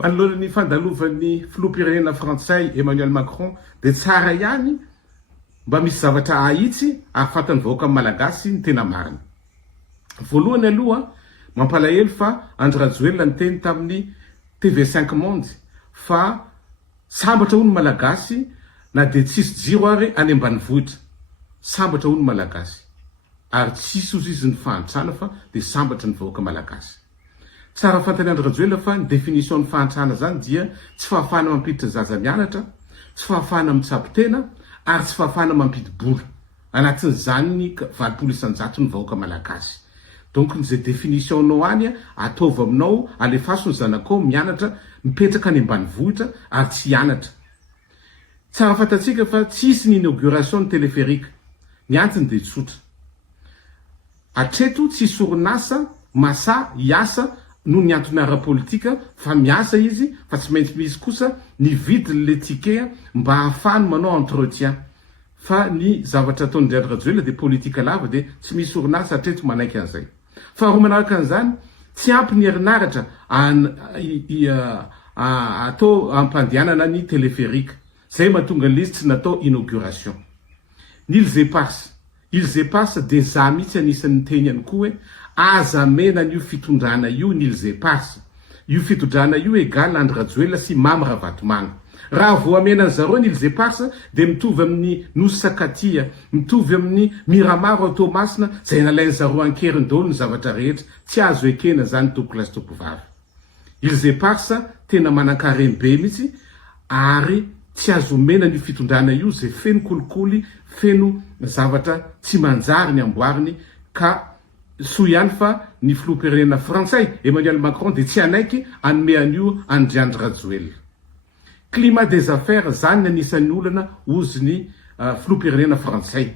Alohan'ny fandalovan'ny filoham-pirenena frantsay Emmanuel Macron de tsara ihany mba misy zavatra ahitsy ahafantan'ny vahoaka malagasy ny tena marina. Voalohany aloha mampalahelo fa Andry Rajoelina niteny tamin'ny TV5 Monde fa sambatra hono malagasy na de tsisy jiro ary any ambanivohitra. Sambatra hono malagasy ary tsisy ozy izy ny fahantrana fa de sambatra ny vahoaka malagasy. Tsara fantany Andry Rajoelina fa ny définition ny fahantrana zany dia tsy fahafahana mampiditra zaza mianatra, tsy fahafahana mitsapo tena ary tsy fahafahana mampidi-bola. Anatin'izany ny 20 isan-jato ny vahoaka malagasy. Donc zay définition nao any ataova aminao alefaso ny zanakao mianatra mipetraka any ambanivohitra ary tsy hianatra. Tsara fantatsika fa tsisy ny inauguration ny téléphérique. Ny antony de tsotra. Atreto tsisy orinasa masa hiasa noho ny antony ara-politika fa miasa izy fa tsy maintsy misy kosa ny vidiny le ticket mba ahafahany manao entretien. Fa ny zavatra ataon'ny Andry Rajoelina de politika lava de tsy misy orinasa atreto manaiky an'izay. Fa roa manaraka an'izany tsy ampy ny herinaratra atao ampandehanana ny téléphérique. Zay mahatonga n'izy tsy natao inauguration. Ils éparse de za mihitsy anisan'ny teny ihany koa hoe aza mena n'io fitondrana io n'ils éparse. Io fitondrana io égale Andry Rajoelina sy Mamy Ravatomanga. Raha voamenany zareo n'ils éparse de mitovy amin'ny Nosy Sakatia, mitovy amin'ny Miramaro Automasina zay nalainy zareo ankeriny daholo ny zavatra rehetra, tsy azo ekena zany topolasy topovavy. Ils éparse tena manan-kareny be mihitsy ary tsy azo mena ny fitondrana io zay feno kolikoly, feno zavatra tsy manjary ny amboariny ka soa ihany fa ny filoham-pirenena frantsay Emmanuel Macron de tsy anaiky anome an'io Andry Rajoelina. Climat des affaires zany anisan'ny olana ozy ny filoham-pirenena frantsay.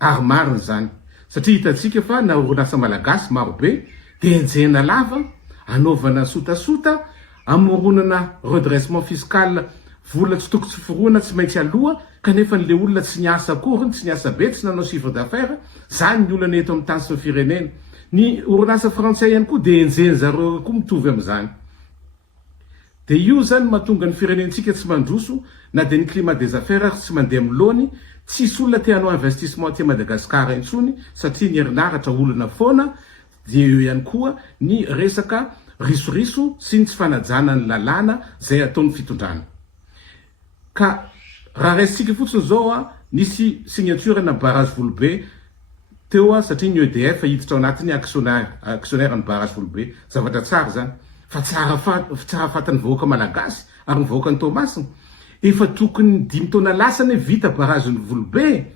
Ary marina zany. Satria hitatsika fa na orinasa malagasy marobe de enjehana lava, anaovana sotasota, amoronana redressement fiscal vola tsy tokony tsy foroana tsy maintsy aloha kanefa n'le olona tsy niasa akory, tsy niasa be, tsy nanao chiffre d'affaires, zany ny olana eto amin'ny tany sy ny firenena. Ny orinasa frantsay ihany koa de enjehany zareo koa mitovy amin'izany. De io zany mahatonga ny firenentsika tsy mandroso na de ny climat des affaires tsy mandeha milohany, tsisy olona te hanao investissement te Madagasikara intsony satria ny herinaratra olona foana, de eo ihany koa ny resaka risoriso sy ny tsy fanajana ny lalàna zay ataon'ny fitondrana. Ka raha resitsika fotsiny zao nisy signature na barrage Volobe teo satria ny EDF hiditra ao anatin'ny actionnaire ny barrage Volobe. Zavatra tsara zany. Fa tsara fatany vahoaka malagasy ary ny vahoaka ny Tomasina. Efa tokony 5 taona lasany vita barrage ny Volobe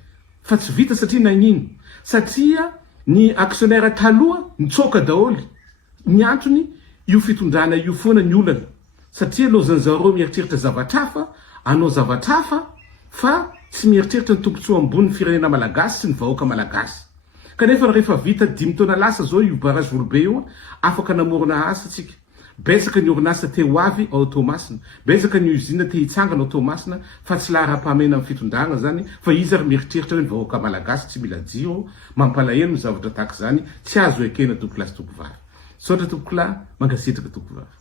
fa tsy vita satria nagnino. Satria ny actionnaire taloha nitsoka daholo. Ny antony io fitondrana io foana ny olana. Satria lozany zareo mieritreritra zavatra hafa, anao zavatra hafa fa tsy mieritreritra ny tombontsoa ambony firenena malagasy sy ny vahoaka malagasy. Kanefa rehefa vita 5 taona lasa zao io barrage Volobe io afaka namorona asa tsika. Betsaka ny orinasa te ho avy ao Tomasina, betsaka ny usine te hitsangana ao Tomasina fa tsy lahara-pahamena amin'ny fitondrana zany fa izy ary mieritreritra hoe ny vahoaka malagasy tsy mila jiro, mampalahelo ny zavatra tahaka zany, tsy azo ekena topolasy topovavy. Saotra topola, mankasitraka topovavy.